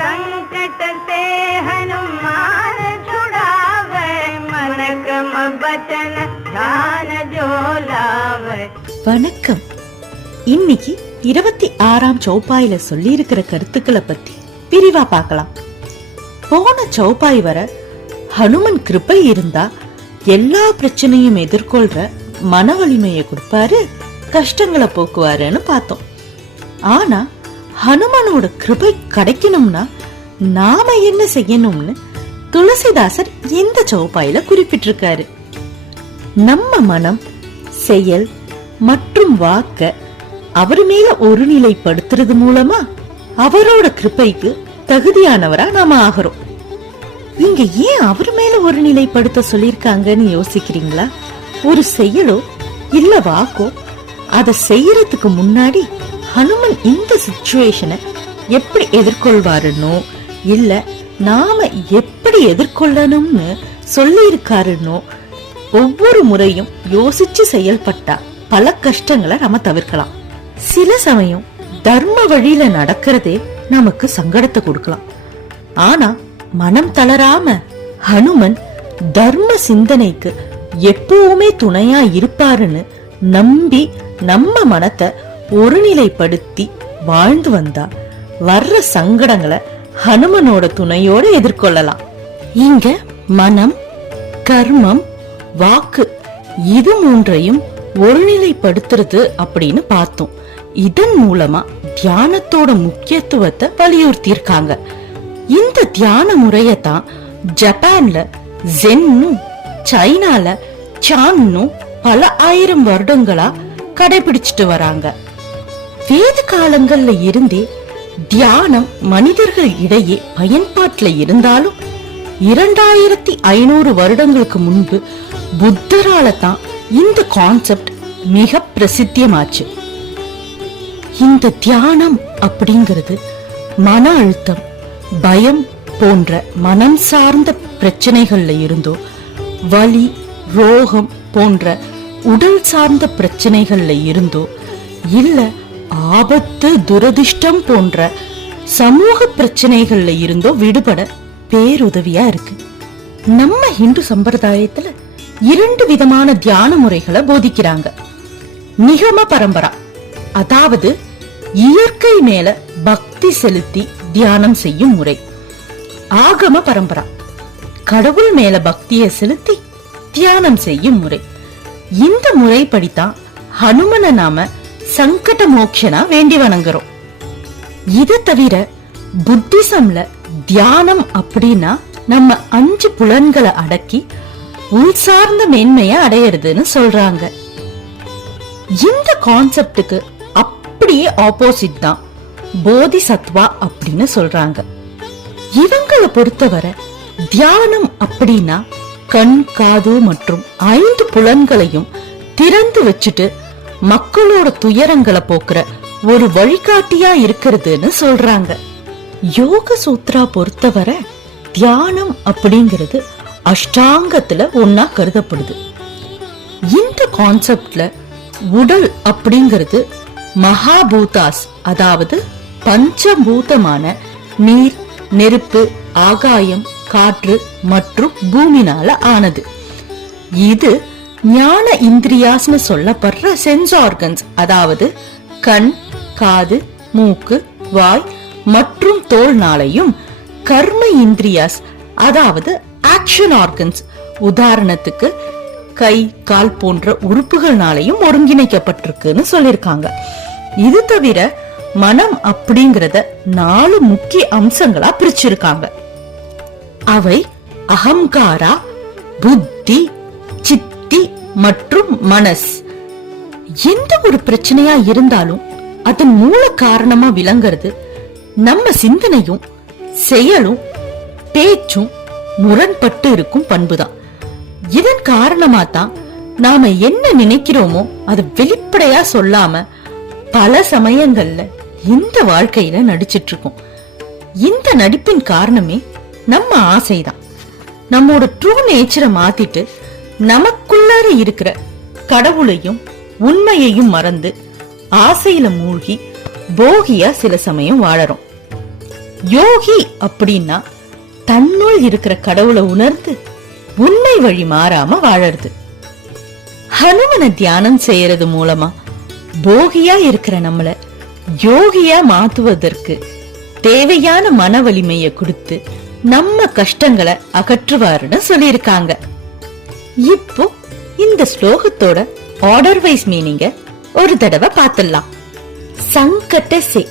संकट से हनुमान छुड़ावे, मन क्रम बचन ध्यान जो लावे. வணக்கம். இன்னைக்கு 26ஆம் சௌப்பாயில சொல்லி இருக்கிற கருத்துக்களை பத்தி விரிவா பார்க்கலாம். போன சௌப்பாய் வர ஹனுமன் கிருபை இருந்தா எல்லா பிரச்சனையும் எதிர்கொள்ற மன வலிமையை கொடுப்பாரு, கஷ்டங்களை போக்குவாருன்னு பார்த்தோம். ஆனா ஹனுமனோட கிருபை கிடைக்கணும்னா நாம என்ன செய்யணும்னு துளசிதாசர் இந்த சௌப்பாயில குறிப்பிட்டிருக்காரு. நம்ம மனம், செயல் மற்றும் வாக்க அவர் மேல ஒருநிலைப்படுத்துறது மூலமா அவரோட கிருபைக்கு தகுதியானவரா நாம ஆகிறோம். இங்க ஏன் அவர் மேல ஒருநிலைப்படுத்த சொல்லிருக்காங்கன்னு யோசிக்கிறீங்களா? ஒரு செயலோ இல்ல வாக்கோ அதை செய்யறதுக்கு முன்னாடி ஹனுமன் இந்த சிச்சுவேஷனை எப்படி எதிர்கொள்வாருன்னோ இல்ல நாம எப்படி எதிர்கொள்ளணும்னு சொல்லி இருக்காருன்னோ ஒவ்வொரு முறையும் யோசிச்சு செயல்பட்டா பல கஷ்டங்களை நம்ம தவிர்க்கலாம். சில சமயம் தர்ம வழியில நடக்கிறதே நமக்கு சங்கடத்தை கொடுக்கலாம். ஆனா மனம் தளராம ஹனுமன் தர்ம சிந்தனைக்கு எப்பவுமே துணையா இருப்பாருன்னு நம்பி நம்ம மனத்தை ஒருநிலைப்படுத்தி வாழ்ந்து வந்தா வர்ற சங்கடங்களை ஹனுமனோட துணையோட எதிர்கொள்ளலாம். இங்க மனம், கர்மம், வாக்கு இது மூன்றையும் ஒருநிலைப்படுத்துறது அப்படின்னு பார்த்தோம். இதன் மூலமா தியானத்தோட முக்கியத்துவத்தை வலியுறுத்தி இருக்காங்க. இந்த தியான முறையத்தான் ஜப்பான்ல ஜென்னும் சைனால சான்னும் பல ஆயிரம் வருடங்களா கடைபிடிச்சிட்டு வராங்க. வேத காலங்கள்ல இருந்தே தியானம் மனிதர்கள் இடையே பயன்பாட்டுல இருந்தாலும் 2500 வருடங்களுக்கு முன்பு புத்தரால தான் இந்த கான்செப்ட் மிக பிரசித்தியமாச்சு. இந்த தியானம் அப்படிங்கிறது மன அழுத்தம், பயம் போன்ற மனம் சார்ந்த பிரச்சனைகள்ல இருந்தோ, வலி, ரோகம் போன்ற உடல் சார்ந்த பிரச்சனைகள்ல இருந்தோ, இல்ல ஆபத்து, துரதிர்ஷ்டம் போன்ற சமூக பிரச்சனைகள்ல இருந்தோ விடுபட பேருதவியா இருக்கு. நம்ம இந்து சம்பிரதாயத்துல 2 விதமான தியான முறைகளை போதிக்கிறாங்க. நிகம பரம்பரா, அதாவது இயற்கை மேல பக்தி செலுத்தி தியானம் செய்யும் முறை. ஆகம பரம்பரா, கடவுள் மேல பக்தியை செலுத்தி தியானம் செய்யும் முறை. இந்த முறைப்படித்தான் ஹனுமனை நாம சங்கட மோக்ஷனா வேண்டி வணங்குறோம். இத தவிர புத்திசம்ல தியானம் அப்படின்னா நம்ம 5 புலன்களை அடக்கி உள்சார்ந்த மேன்மைய அடையிறதுன்னு சொல்றாங்க. இந்த கான்செப்டுக்கு அப்படியே ஆப்போசிட் தான் போதிசத்வா அப்படின்னு சொல்றாங்க. இவங்களை பொறுத்தவரை தியானம் அப்படின்னா கண், காது மற்றும் 5 புலன்களையும் திறந்து வச்சுட்டு மக்களோட துயரங்களை போக்குற ஒரு வழிகாட்டியா இருக்கிறதுன்னு சொல்றாங்க. யோக சூத்ரா பொறுத்தவரை தியானம் அப்படிங்கிறது அஷ்டாங்கத்துல ஒன்னா கருதப்படுது. இந்த கான்செப்ட்ல உடல் அப்படிங்கிறது மகாபூதாஸ், அதாவது பஞ்சபூதமான நீர், நெருப்பு, ஆகாயம், காற்று மற்றும் பூமினால ஆனது. இது ஞான இந்திரியாஸ்னு சொல்லப்படுற சென்ஸ் ஆர்கன்ஸ், அதாவது கண், காது, மூக்கு, வாய் மற்றும் தோல்னாலையும், கர்ம இந்திரியாஸ் அதாவது ஆக்ஷன் ஆர்கன்ஸ், உதாரணத்துக்கு கை, கால் போன்ற உறுப்புகள்னாலையும் ஒருங்கிணைக்கப்பட்டிருக்குன்னு சொல்லிருக்காங்க. இது தவிர மனம் அப்படிங்கறத 4 முக்கிய அம்சங்களா பிரிச்சிருக்காங்க. அவை அகங்காரா, புத்தி, சித்தி மற்றும் மனஸ். எந்த ஒரு பிரச்சனையா இருந்தாலும் அதன் மூல காரணமா விளங்குறது நம்ம சிந்தனையும் செயலும் பேச்சும் முரண்பட்டு இருக்கும் பண்புதான். இதன் காரணமா தான் நாம என்ன நினைக்கிறோமோ அதை வெளிப்படையா சொல்லாம பல சமயங்கள்ல இந்த வாழ்க்கையில நடிச்சிட்டு இருக்கோம். இந்த நடிப்பின் காரணமே நம்ம ஆசைதான். நம்மோட ட்ரூ நேச்சரை மாத்திட்டு நமக்குள்ளார இருக்கிற கடவுளையும் உண்மையையும் மறந்து ஆசையில மூழ்கி போகியா சில சமயம் வாழறோம். யோகி அப்படின்னா தன்னுள் இருக்கிற கடவுளை உணர்ந்து உண்மை வழி மாறாம வாழறது. ஹனுமனை தியானம் செய்யறது மூலமா போகியா இருக்கிற நம்மள யோகியா மாத்துவதற்கு தேவையான மன வலிமைய கொடுத்து நம்ம கஷ்டங்களை அகற்றுவாருன்னு சொல்லியிருக்காங்க. இப்போ இந்த ஸ்லோகத்தோட ஆர்டர் வைஸ் மீனிங்க ஒரு தடவை பார்த்துடலாம். சங்கட சே,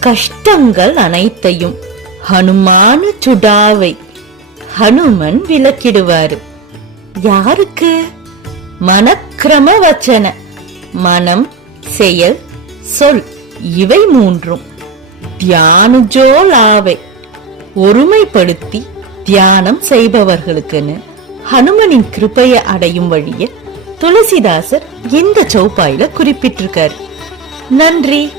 கஷ்டங்கள் அனைத்தையும் ஹனுமானு சுடாவை, ஹனுமன் விலக்கிடுவாரு. யாருக்கு? மனக்கிரம வச்சன, மனம், செயல், சொல் இவை மூன்றும் தியானுஜோலாவை, ஒருமைப்படுத்தி தியானம் செய்பவர்களுக்குன்னு ஹனுமனின் கிருபையை அடையும் வழியை துளசிதாசர் இந்த சௌப்பாயில குறிப்பிட்டிருக்காரு. நன்றி.